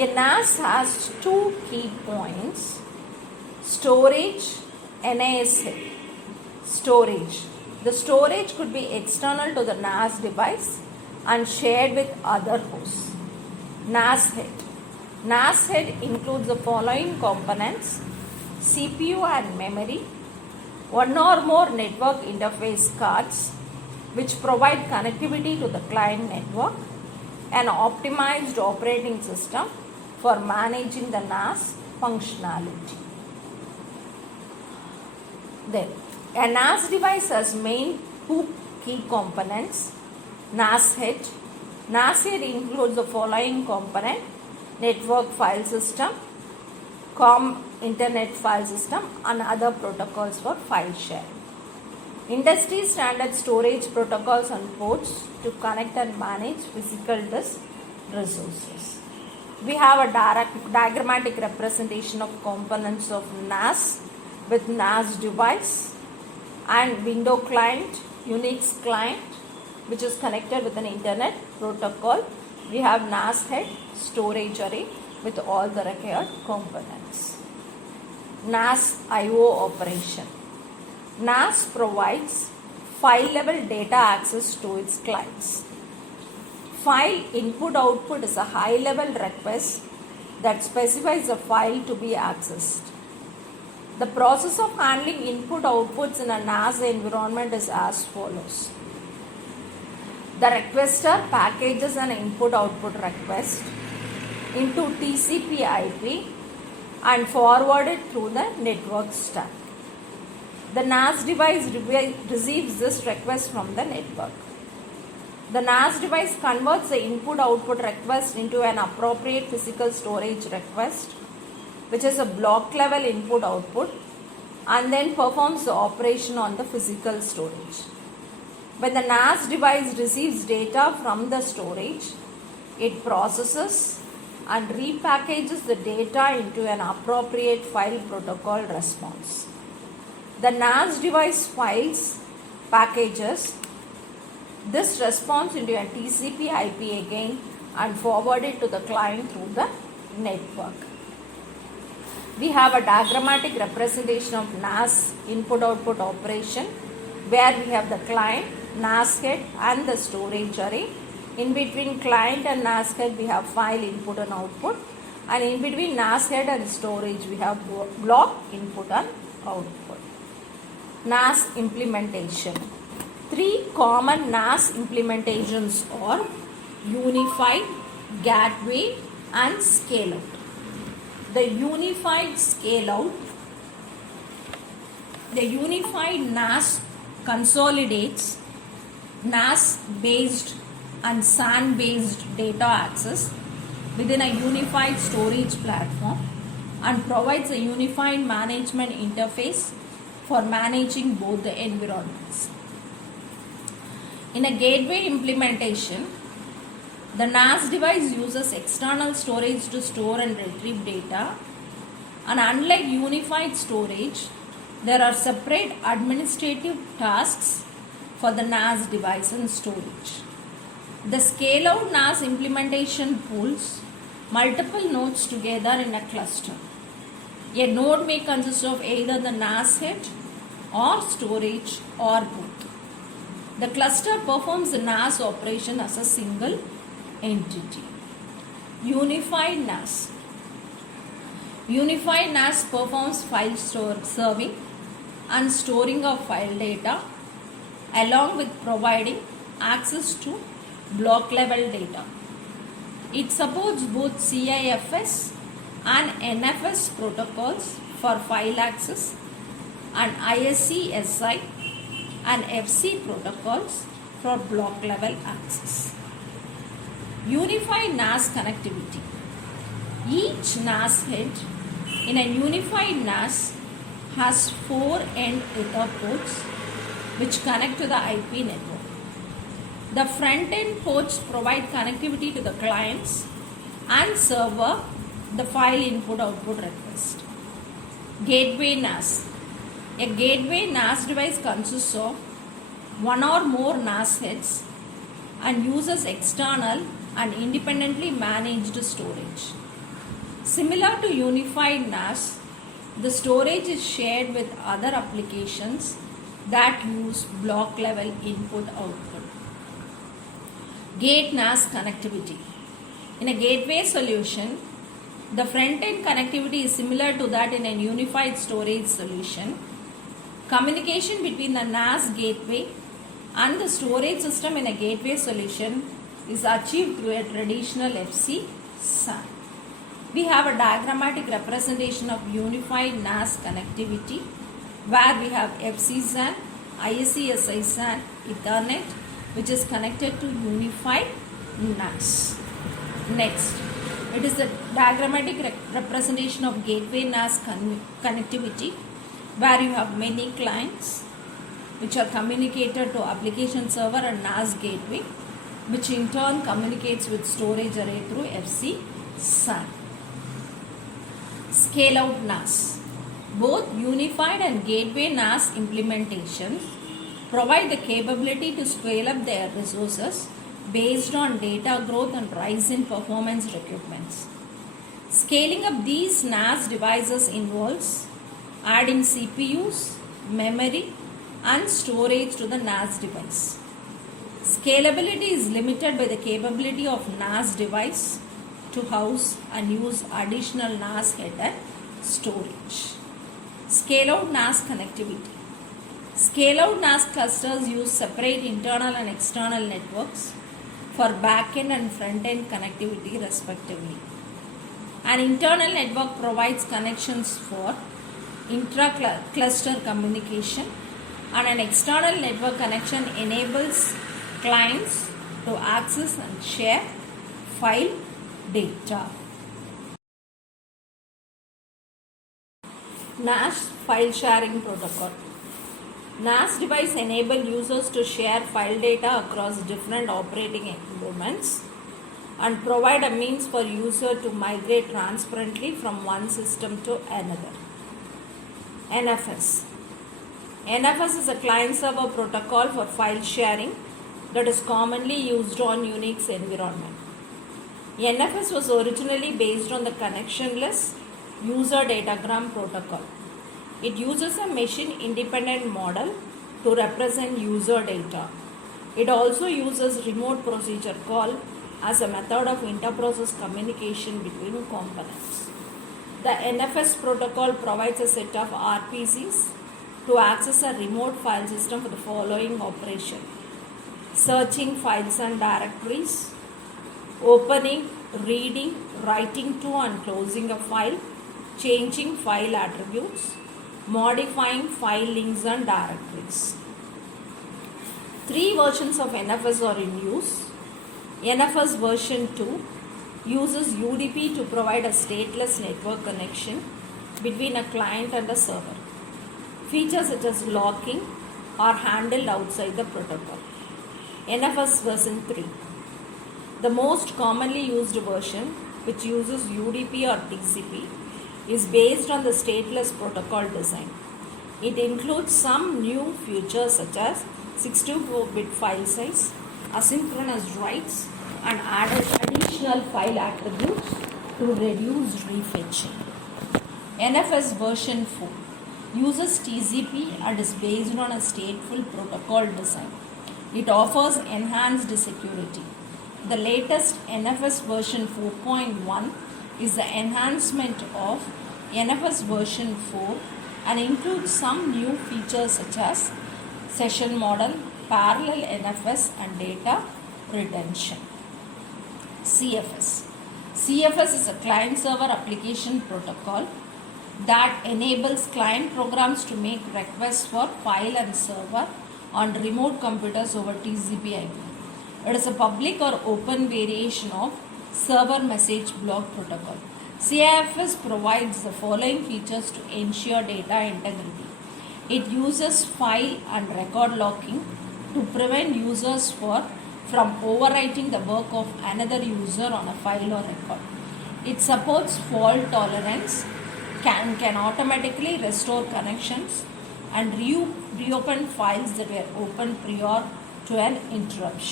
A NAS has two key points: storage, NAS head. Storage. The storage could be external to the NAS device and shared with other hosts. NAS head. NAS head includes the following components: CPU and memory, one or more network interface cards which provide connectivity to the client network, an optimized operating system for managing the NAS functionality. Then, a NAS device has main two key components: NAS head. NAS head includes the following component: network file system, internet file system, and other protocols for file sharing. Industry standard storage protocols and ports to connect and manage physical disk resources. We have a diagrammatic representation of components of NAS with NAS device and window client, Unix client, which is connected with an internet protocol. We have NAS head, storage array with all the required components. NAS I/O operation. NAS provides file level data access to its clients. File input output is a high level request that specifies a file to be accessed. The process of handling input outputs in a NAS environment is as follows. The requester packages an input output request into TCP IP and forward it through the network stack. The NAS device receives this request from the network. The NAS device converts the input output request into an appropriate physical storage request, which is a block level input output, and then performs the operation on the physical storage. When the NAS device receives data from the storage, it processes and repackages the data into an appropriate file protocol response. The NAS device files, packages this response into a TCP IP again and forward it to the client through the network. We have a diagrammatic representation of NAS input-output operation where we have the client, NAS head and the storage array. In between client and NAS head we have file input and output, and in between NAS head and storage we have block input and output. NAS implementation. Three common NAS implementations are unified, gateway and scale out. The unified NAS consolidates NAS based and SAN based data access within a unified storage platform and provides a unified management interface for managing both the environments. In a gateway implementation, the NAS device uses external storage to store and retrieve data, and unlike unified storage, there are separate administrative tasks for the NAS device and storage. The scale-out NAS implementation pulls multiple nodes together in a cluster. A node may consist of either the NAS head or storage or both. The cluster performs the NAS operation as a single entity. Unified NAS. Unified NAS performs file serving and storing of file data along with providing access to block level data. It supports both CIFS and NFS protocols for file access and ISC-SI and FC protocols for block level access. Unified NAS connectivity. Each NAS head in a unified NAS has 4 end Ether ports which connect to the IP network. The front end ports provide connectivity to the clients and server the file input output request. Gateway NAS. A gateway NAS device consists of one or more NAS heads and uses external and independently managed storage. Similar to unified NAS, the storage is shared with other applications that use block level input output. Gate NAS connectivity. In a gateway solution, the front-end connectivity is similar to that in a unified storage solution. Communication between the NAS gateway and the storage system in a gateway solution is achieved through a traditional FC SAN. We have a diagrammatic representation of unified NAS connectivity where we have FC SAN, ISC SI SAN, Ethernet, which is connected to unified NAS. Next, it is the diagrammatic representation of gateway NAS connectivity where you have many clients which are communicated to application server and NAS gateway, which in turn communicates with storage array through FC SAN. Scale out NAS. Both unified and gateway NAS implementations provide the capability to scale up their resources based on data growth and rise in performance requirements. Scaling up these NAS devices involves adding CPUs, memory, and storage to the NAS device. Scalability is limited by the capability of NAS device to house and use additional NAS head and storage. Scale-out NAS connectivity. Scale-out NAS clusters use separate internal and external networks for back-end and front-end connectivity respectively. An internal network provides connections for intra-cluster communication, and an external network connection enables clients to access and share file data. NAS file sharing protocol. NAS device enable users to share file data across different operating environments and provide a means for user to migrate transparently from one system to another. NFS. NFS is a client-server protocol for file sharing that is commonly used on Unix environment. NFS was originally based on the connectionless user datagram protocol. It uses a machine-independent model to represent user data. It also uses remote procedure call as a method of inter-process communication between components. The NFS protocol provides a set of RPCs to access a remote file system for the following operation: searching files and directories, opening, reading, writing to and closing a file, changing file attributes, modifying file links and directories. 3 versions of NFS are in use. NFS version 2 uses UDP to provide a stateless network connection between a client and a server. Features such as locking are handled outside the protocol. NFS version 3. The most commonly used version, which uses UDP or TCP, is based on the stateless protocol design. It includes some new features such as 64-bit file size, asynchronous writes, and added additional file attributes to reduce refetching. NFS version 4 uses TCP and is based on a stateful protocol design. It offers enhanced security. The latest NFS version 4.1 is the enhancement of NFS version 4 and includes some new features such as session model, parallel NFS, and data retention. CFS. CFS is a client-server application protocol that enables client programs to make requests for file and server on remote computers over TCP/IP. It is a public or open variation of server message block protocol. CFS provides the following features to ensure data integrity. It uses file and record locking to prevent users from overwriting the work of another user on a file or record. It supports fault tolerance, can automatically restore connections and reopen files that were opened prior to an interruption.